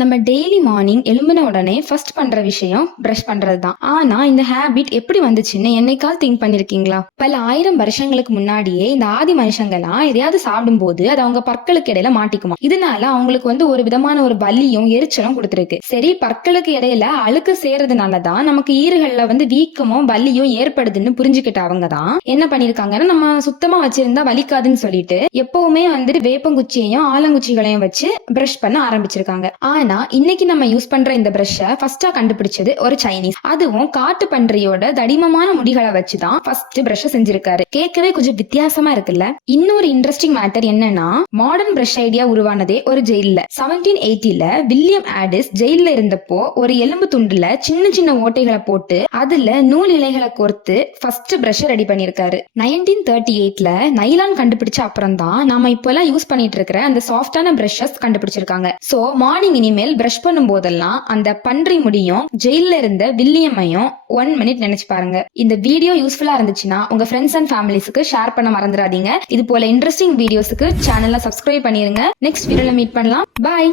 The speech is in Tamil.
நம்ம டெய்லி மார்னிங் எழும்பின உடனே ஃபர்ஸ்ட் பண்ற விஷயம் பிரஷ் பண்றது தான். ஆனா இந்த ஹேபிட் எப்படி வந்துச்சுன்னு என்னைக்காவது திங்க் பண்ணிருக்கீங்களா? பல ஆயிரம் வருஷங்களுக்கு முன்னாடியே இந்த ஆதி மனுஷங்கெல்லாம் எதையாவது சாப்பிடும் போது அது அவங்க பற்களுக்கு இடையில மாட்டிக்குமா. இதனால அவங்களுக்கு ஒரு விதமான ஒரு வலியும் எரிச்சலும் கொடுத்துருக்கு. சரி, பற்களுக்கு இடையில அழுக்கு சேர்றதுனாலதான் நமக்கு ஈறுகள்ல வீக்கமும் வலியும் ஏற்படுதுன்னு புரிஞ்சுக்கிட்ட அவங்க தான் என்ன பண்ணிருக்காங்கன்னா, நம்ம சுத்தமா வச்சிருந்தா வலிக்காதுன்னு சொல்லிட்டு எப்பவுமே வேப்பங்குச்சியையும் ஆலங்குச்சிகளையும் வச்சு பிரஷ் பண்ண ஆரம்பிச்சிருக்காங்க. ஆனா இன்னைக்கு நம்ம யூஸ் பண்ற இந்த பிரஷ்ஷை ஃபர்ஸ்டா கண்டுபிடிச்சது ஒரு சைனீஸ். அதுவும் காட்டு பன்றியோட தடிமமான முடிகளை வச்சுதான் ஃபர்ஸ்ட் பிரஷ் செஞ்சிருக்காரு. கேட்கவே கொஞ்சம் வித்தியாசமா இருக்குல்ல. இன்னொரு இன்ட்ரெஸ்டிங் மேட்டர் என்னன்னா, மாடர்ன் பிரஷ் ஐடியா உருவானதே ஒரு ஜெயில்ல 1780ல வில்லியம் ஆடிஸ் ஜெயில்ல இருந்தப்போ ஒரு எலும்பு துண்டுல சின்ன சின்ன ஓட்டைகளை போட்டு அதுல நூல் இலைகளை கோர்த்து ஃபர்ஸ்ட் பிரஷ் ரெடி பண்ணிருக்காரு. 1938ல நைலான் கண்டுபிடிச்ச அப்புறம் தான் நாம இப்பெல்லாம் யூஸ் பண்ணிட்டு இருக்கிற அந்த சாஃப்டான பிரஷஸ் கண்டுபிடிச்சிருக்காங்க. சோ மார்னிங் இனிமேல் பிரஷ் பண்ணும் போதெல்லாம் அந்த பன்றி முடியும் ஜெயில இருந்த வில்லியமையும் 1 மினிட் நினைச்சு பாருங்க. இந்த வீடியோ யூஸ்ஃபுல்லா இருந்துச்சுன்னா உங்க ஃப்ரெண்ட்ஸ் அண்ட் ஃபேமிலிஸ்க்கு ஷேர் பண்ண மறந்துடாதீங்க. இது போல இன்ட்ரெஸ்டிங் வீடியோஸ்க்கு சேனலை சப்ஸ்கிரைப் பண்ணிருங்க. நெக்ஸ்ட் வீடியோல மீட் பண்ணலாம். பாய்.